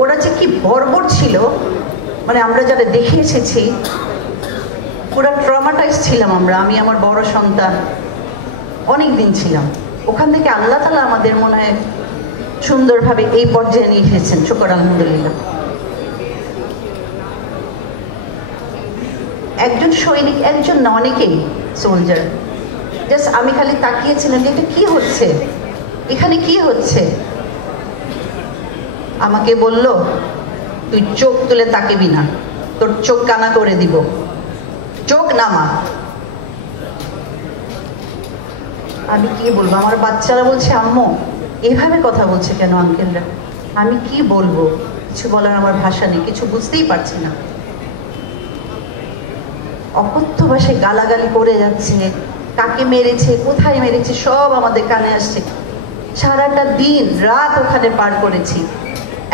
ওরা যে কি বর্বর ছিল, মানে আমরা যারা দেখে এসেছি পুরো ট্রমাটাইজ ছিলাম আমরা। আমি আমার বড় সন্তান অনেক দিন ছিলাম ওখান থেকে। আল্লাহ তাআলা আমাদের মনে হয় সুন্দরভাবে এই পর্যায়ে নিয়ে এসেছেন, শুকর আলহামদুলিল্লাহ। একজন সৈনিক, একজন না, অনেকেই সোলজার। জাস্ট আমি খালি তাকিয়েছিলাম যে এটা কি হচ্ছে, এখানে কি হচ্ছে। আমাকে বলল, তুই চোখ তুলে তাকাবি না, তোর চোখ কানা করে দিব, চোখ নামা। আমি কি বলবো, আমার বাচ্চারা বলছে আম্মু এইভাবে কথা বলছে কেন আঙ্কেলরা। আমি কি বলবো, কিছু বলার আমার ভাষা নেই, কিছু বুঝতেই পারছি না। অকথ্য ভাষায় গালাগালি করে যাচ্ছে, কাকে মেরেছে, কোথায় মেরেছে, সব আমাদের কানে আসছে। সারাটা দিন রাত ওখানে পার করেছি,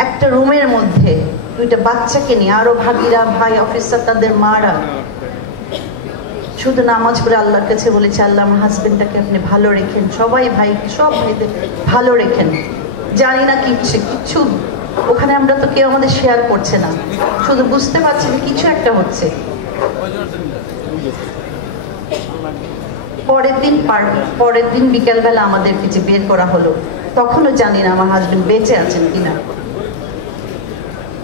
একটা রুমের মধ্যে দুইটা বাচ্চাকে নিয়ে, আরো ভাগিরা, ভাই, অফিসার, তাদের মারা। শুধু নামাজ পড়ে আল্লাহর কাছে বলেছে, আল্লাহ আমার হাজবেন্ডটাকে আপনি ভালো রেখেন, সবাই ভাই, সব ভাইদের ভালো রেখেন। জানি না কিচ্ছু ওখানে আমরা তো কেউ আমাদের শেয়ার করছে না, শুধু বুঝতে পারছি যে কিছু একটা হচ্ছে। পরের দিন বিকালবেলা আমাদেরকে যে বের করা হলো, তখনও জানি না আমার হাজবেন্ড বেঁচে আছেন কিনা।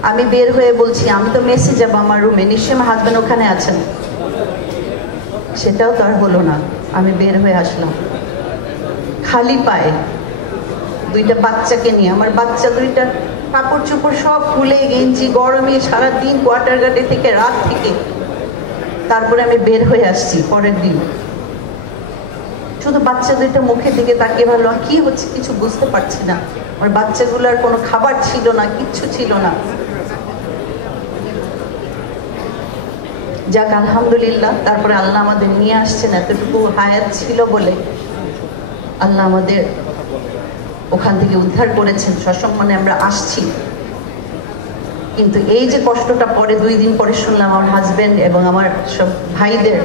আমি বের হয়ে বলছি আমি তো মেসে যাবো আমার রুমে, নিশ্চয়ই আমার হাজবেন্ড ওখানে আছেন। সেটাও তো আর হলো না। আমি বের হয়ে আসলাম খালি পায়ে, দুইটা বাচ্চাকে নিয়ে। আমার বাচ্চা দুইটা কাপড় চোপড় সব খুলে, গেঞ্জি গরমে সারাদিন কোয়ার্টার গার্ডে থেকে, রাত থেকে। তারপরে আমি বের হয়ে আসছি পরের দিন। শুধু বাচ্চা দুইটা মুখের দিকে তাকিয়ে ভালো, কি হচ্ছে কিছু বুঝতে পারছি না। আমার বাচ্চাগুলোর কোনো খাবার ছিল না, কিচ্ছু ছিল না। যাক আলহামদুলিল্লাহ, তারপরে আল্লাহ আমাদের নিয়ে আসছেন। এতটুকু হায়াত ছিল বলে আল্লাহ আমাদের ওখান থেকে উদ্ধার করেছেন, সসম্মানে আমরা আসছি। কিন্তু এই যে কষ্টটা পরে 2 দিন পরে শুনলাম আমার হাজবেন্ড এবং আমার সব ভাইদের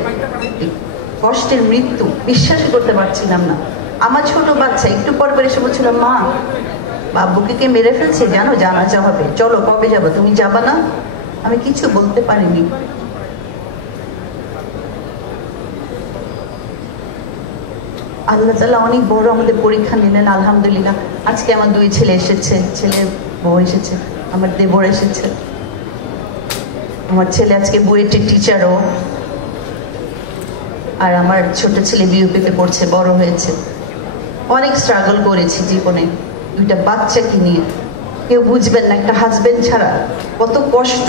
কষ্টের মৃত্যু, বিশ্বাসই করতে পারছিলাম না। আমার ছোট বাচ্চা একটু পর এসে বলছিল, মা বাবুকে কে মেরে ফেলছে, জানো, জানাজা হবে, চলো কবে যাবো, তুমি যাবা না? আমি কিছু বলতে পারিনি। আল্লাহ তাআলা অনেক বড় আমাদের পরীক্ষা নিলেন আলহামদুলিল্লাহ। আজকে আমার 2 ছেলে এসেছে, ছেলের বউ এসেছে, আমার দেবর এসেছে। আমার ছেলে আজকে বুয়েটের টিচারও, আর আমার ছোট ছেলে বিউপিতে পড়ছে, বড় হয়েছে। অনেক স্ট্রাগল করেছি জীবনে, 2টা বাচ্চাকে নিয়ে। কেউ বুঝবেন না একটা হাজবেন্ড ছাড়া কত কষ্ট।